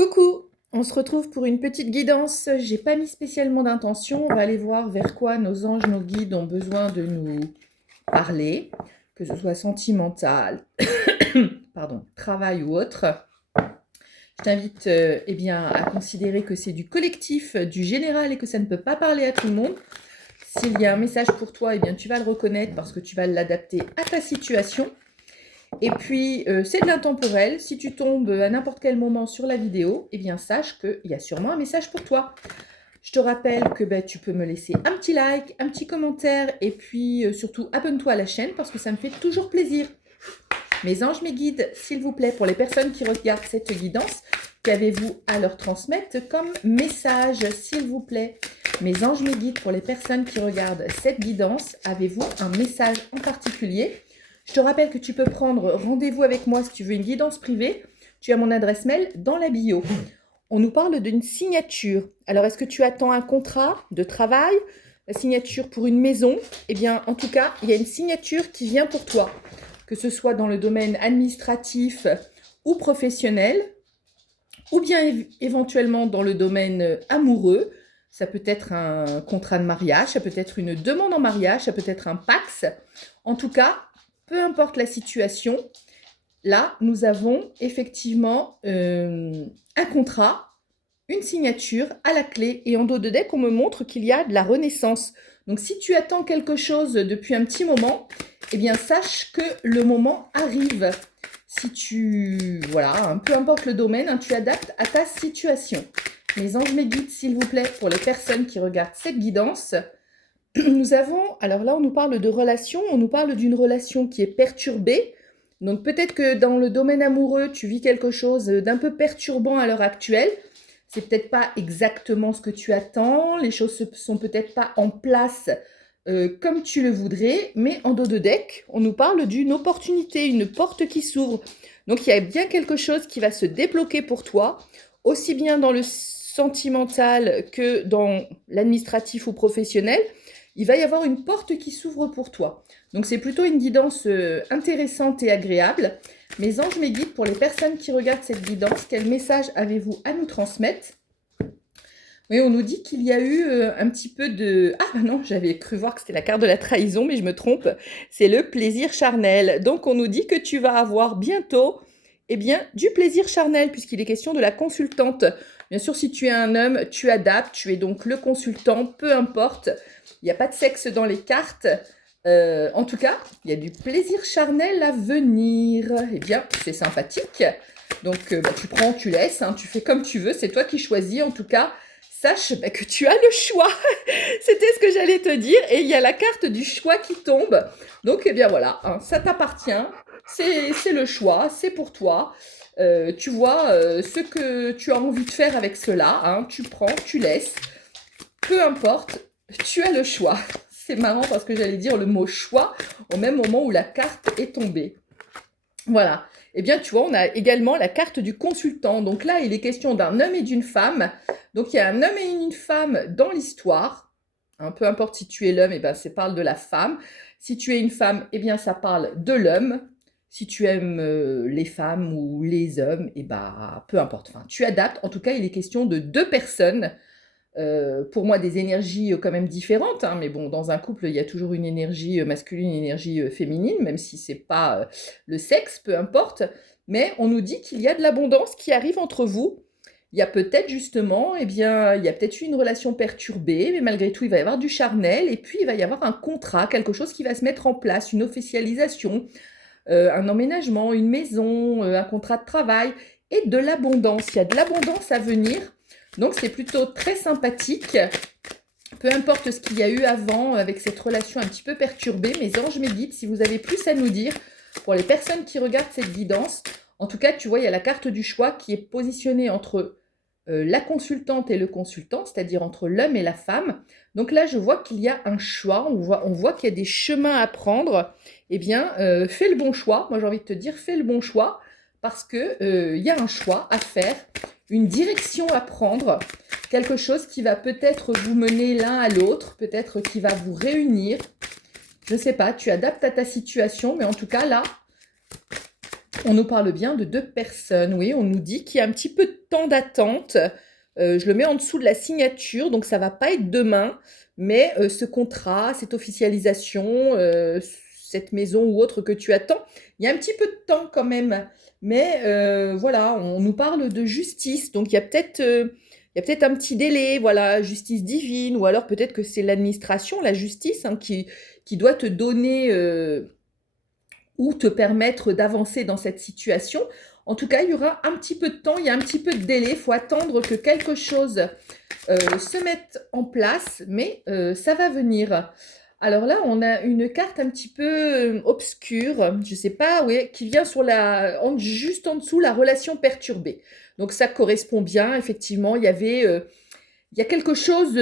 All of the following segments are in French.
Coucou, on se retrouve pour une petite guidance. J'ai pas mis spécialement d'intention. On va aller voir vers quoi nos anges, nos guides ont besoin de nous parler, que ce soit sentimental, pardon, travail ou autre. Je t'invite à considérer que c'est du collectif, du général et que ça ne peut pas parler à tout le monde. S'il y a un message pour toi, tu vas le reconnaître parce que tu vas l'adapter à ta situation. Et puis, c'est de l'intemporel. Si tu tombes à n'importe quel moment sur la vidéo, sache qu'il y a sûrement un message pour toi. Je te rappelle que tu peux me laisser un petit like, un petit commentaire, et puis surtout, abonne-toi à la chaîne parce que ça me fait toujours plaisir. Mes anges, mes guides, s'il vous plaît, pour les personnes qui regardent cette guidance, qu'avez-vous à leur transmettre comme message, s'il vous plaît? Mes anges, mes guides, pour les personnes qui regardent cette guidance, avez-vous un message en particulier? Je te rappelle que tu peux prendre rendez-vous avec moi si tu veux une guidance privée. Tu as mon adresse mail dans la bio. On nous parle d'une signature. Alors, est-ce que tu attends un contrat de travail, la signature pour une maison? En tout cas, il y a une signature qui vient pour toi, que ce soit dans le domaine administratif ou professionnel, ou bien éventuellement dans le domaine amoureux. Ça peut être un contrat de mariage, ça peut être une demande en mariage, ça peut être un Pacs. En tout cas, peu importe la situation, là, nous avons effectivement un contrat, une signature à la clé. Et en dos de deck, on me montre qu'il y a de la renaissance. Donc, si tu attends quelque chose depuis un petit moment, sache que le moment arrive. Si tu... Voilà, peu importe le domaine, tu adaptes à ta situation. Mes anges, mes guides, s'il vous plaît, pour les personnes qui regardent cette guidance, nous avons, alors là, on nous parle de relation, on nous parle d'une relation qui est perturbée. Donc, peut-être que dans le domaine amoureux, tu vis quelque chose d'un peu perturbant à l'heure actuelle. C'est peut-être pas exactement ce que tu attends. Les choses ne sont peut-être pas en place comme tu le voudrais. Mais en dos de deck, on nous parle d'une opportunité, une porte qui s'ouvre. Donc, il y a bien quelque chose qui va se débloquer pour toi, aussi bien dans le sentimental que dans l'administratif ou professionnel. Il va y avoir une porte qui s'ouvre pour toi. Donc, c'est plutôt une guidance intéressante et agréable. Mes anges, mes guides, pour les personnes qui regardent cette guidance, quel message avez-vous à nous transmettre? Oui, on nous dit qu'il y a eu un petit peu de... Ah non, j'avais cru voir que c'était la carte de la trahison, mais je me trompe. C'est le plaisir charnel. Donc, on nous dit que tu vas avoir bientôt du plaisir charnel, puisqu'il est question de la consultante. Bien sûr, si tu es un homme, tu adaptes, tu es donc le consultant, peu importe. Il n'y a pas de sexe dans les cartes. En tout cas, il y a du plaisir charnel à venir. C'est sympathique. Donc, tu prends, tu laisses, tu fais comme tu veux. C'est toi qui choisis. En tout cas, sache que tu as le choix. C'était ce que j'allais te dire. Et il y a la carte du choix qui tombe. Donc, voilà, ça t'appartient. C'est le choix, c'est pour toi. Tu vois ce que tu as envie de faire avec cela. Tu prends, tu laisses. Peu importe, tu as le choix. C'est marrant parce que j'allais dire le mot choix au même moment où la carte est tombée. Voilà. Tu vois, on a également la carte du consultant. Donc là, il est question d'un homme et d'une femme. Donc, il y a un homme et une femme dans l'histoire. Peu importe si tu es l'homme, ça parle de la femme. Si tu es une femme, ça parle de l'homme. Si tu aimes les femmes ou les hommes, peu importe. Enfin, tu adaptes. En tout cas, il est question de deux personnes. Pour moi, des énergies quand même différentes, mais bon, dans un couple, il y a toujours une énergie masculine, une énergie féminine, même si c'est pas le sexe, peu importe. Mais on nous dit qu'il y a de l'abondance qui arrive entre vous. Il y a peut-être justement, il y a peut-être eu une relation perturbée, mais malgré tout, il va y avoir du charnel, et puis il va y avoir un contrat, quelque chose qui va se mettre en place, une officialisation, un emménagement, une maison, un contrat de travail, et de l'abondance. Il y a de l'abondance à venir. Donc, c'est plutôt très sympathique. Peu importe ce qu'il y a eu avant avec cette relation un petit peu perturbée. Mes anges, mes guides, si vous avez plus à nous dire, pour les personnes qui regardent cette guidance, en tout cas, tu vois, il y a la carte du choix qui est positionnée entre la consultante et le consultant, c'est-à-dire entre l'homme et la femme. Donc là, je vois qu'il y a un choix. On voit qu'il y a des chemins à prendre. Fais le bon choix. Moi, j'ai envie de te dire, fais le bon choix parce qu'il y a un choix à faire, une direction à prendre, quelque chose qui va peut-être vous mener l'un à l'autre, peut-être qui va vous réunir. Je ne sais pas, tu adaptes à ta situation, mais en tout cas, là, On nous parle bien de 2 personnes, oui, on nous dit qu'il y a un petit peu de temps d'attente. Je le mets en dessous de la signature, donc ça va pas être demain, mais ce contrat, cette officialisation, cette maison ou autre que tu attends, il y a un petit peu de temps quand même. Mais voilà, on nous parle de justice, donc il y a peut-être un petit délai, voilà, justice divine, ou alors peut-être que c'est l'administration, la justice, hein, qui doit te donner ou te permettre d'avancer dans cette situation. En tout cas, il y aura un petit peu de temps, il y a un petit peu de délai, il faut attendre que quelque chose se mette en place, mais ça va venir. Alors là, on a une carte un petit peu obscure, je ne sais pas, oui, qui vient sur juste en dessous, la relation perturbée. Donc ça correspond bien, effectivement, il y a quelque chose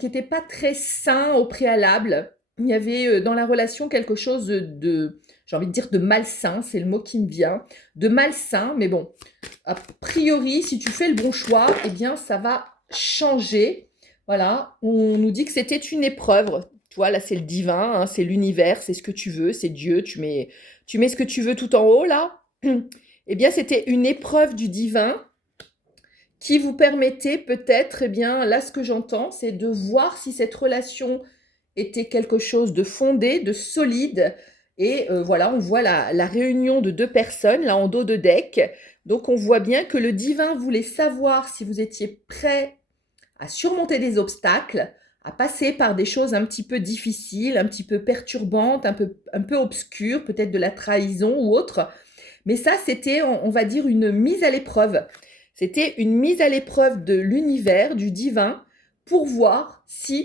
qui n'était pas très sain au préalable. Il y avait dans la relation quelque chose j'ai envie de dire de malsain, c'est le mot qui me vient, de malsain, mais bon, a priori, si tu fais le bon choix, eh bien, ça va changer. Voilà, on nous dit que c'était une épreuve. Tu vois, là, c'est le divin, hein, c'est l'univers, c'est ce que tu veux, c'est Dieu, tu mets ce que tu veux tout en haut, là. Eh bien, c'était une épreuve du divin qui vous permettait peut-être, eh bien, là, ce que j'entends, c'est de voir si cette relation était quelque chose de fondé, de solide. Et voilà, on voit la réunion de 2 personnes, là, en dos de deck. Donc, on voit bien que le divin voulait savoir si vous étiez prêt à surmonter des obstacles, à passer par des choses un petit peu difficiles, un petit peu perturbantes, un peu obscures, peut-être de la trahison ou autre. Mais ça, c'était, on va dire, une mise à l'épreuve. C'était une mise à l'épreuve de l'univers, du divin, pour voir si,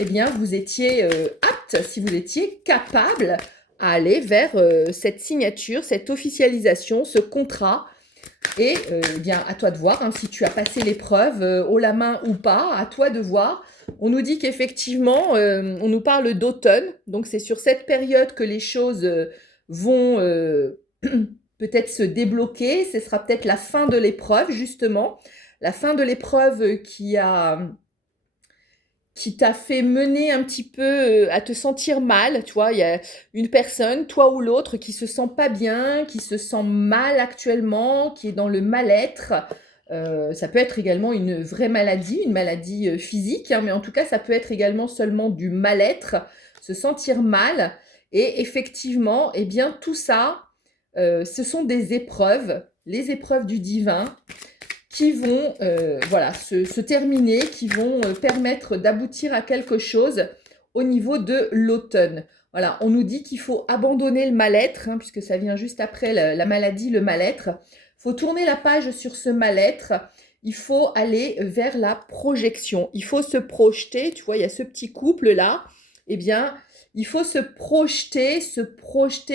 eh bien, vous étiez apte, si vous étiez capable à aller vers cette signature, cette officialisation, ce contrat. Et eh bien, à toi de voir hein, si tu as passé l'épreuve haut la main ou pas, à toi de voir. On nous dit qu'effectivement, on nous parle d'automne, donc c'est sur cette période que les choses vont peut-être se débloquer. Ce sera peut-être la fin de l'épreuve, justement. La fin de l'épreuve qui t'a fait mener un petit peu à te sentir mal, tu vois, il y a une personne, toi ou l'autre, qui se sent pas bien, qui se sent mal actuellement, qui est dans le mal-être. Ça peut être également une vraie maladie, une maladie physique, hein, mais en tout cas, ça peut être également seulement du mal-être, se sentir mal. Et effectivement, eh bien, tout ça, ce sont des épreuves, les épreuves du divin, qui vont voilà, se terminer, qui vont permettre d'aboutir à quelque chose au niveau de l'automne. Voilà, on nous dit qu'il faut abandonner le mal-être, hein, puisque ça vient juste après la maladie, le mal-être. Il faut tourner la page sur ce mal-être. Il faut aller vers la projection. Il faut se projeter. Tu vois, il y a ce petit couple-là. Eh bien, il faut se projeter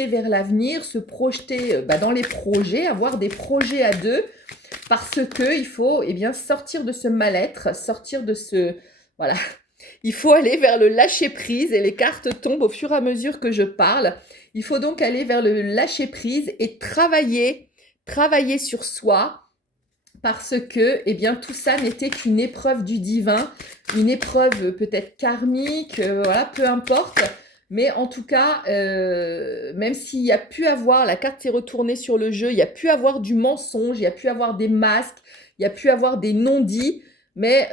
vers l'avenir, se projeter dans les projets, avoir des projets à deux. Parce que il faut eh bien, sortir de ce mal-être, sortir de ce... Voilà. Il faut aller vers le lâcher-prise et les cartes tombent au fur et à mesure que je parle. Il faut donc aller vers le lâcher-prise et travailler sur soi parce que eh bien, tout ça n'était qu'une épreuve du divin, une épreuve peut-être karmique, voilà, peu importe. Mais en tout cas, même s'il y a pu avoir, la carte s'est retournée sur le jeu, il y a pu avoir du mensonge, il y a pu avoir des masques, il y a pu avoir des non-dits, mais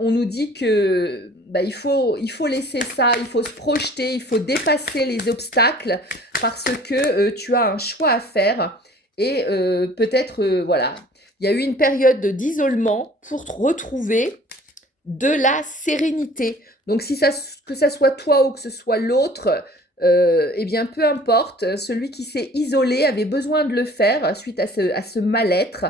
on nous dit que il faut laisser ça, il faut se projeter, il faut dépasser les obstacles parce que tu as un choix à faire et peut-être, voilà, il y a eu une période d'isolement pour retrouver de la sérénité. Donc, que ça soit toi ou que ce soit l'autre, eh bien, peu importe, celui qui s'est isolé avait besoin de le faire suite à ce mal-être,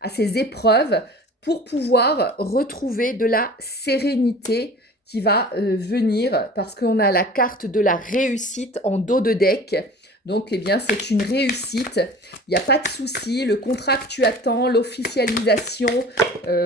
à ces épreuves, pour pouvoir retrouver de la sérénité qui va venir, parce qu'on a la carte de la réussite en dos de deck. Donc, eh bien, c'est une réussite. Il n'y a pas de souci. Le contrat que tu attends, l'officialisation,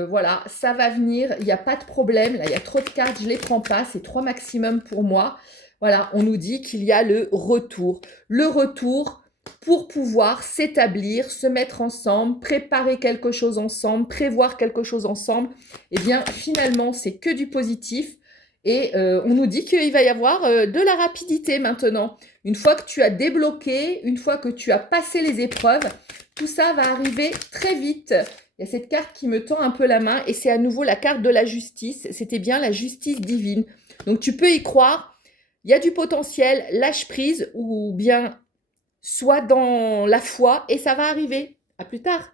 voilà, ça va venir. Il n'y a pas de problème. Là, il y a trop de cartes, je ne les prends pas. C'est 3 maximum pour moi. Voilà, on nous dit qu'il y a le retour. Le retour pour pouvoir s'établir, se mettre ensemble, préparer quelque chose ensemble, prévoir quelque chose ensemble. Eh bien, finalement, c'est que du positif. Et on nous dit qu'il va y avoir de la rapidité maintenant. Une fois que tu as débloqué, une fois que tu as passé les épreuves, tout ça va arriver très vite. Il y a cette carte qui me tend un peu la main et c'est à nouveau la carte de la justice. C'était bien la justice divine. Donc tu peux y croire. Il y a du potentiel, lâche prise ou bien sois dans la foi et ça va arriver. À plus tard.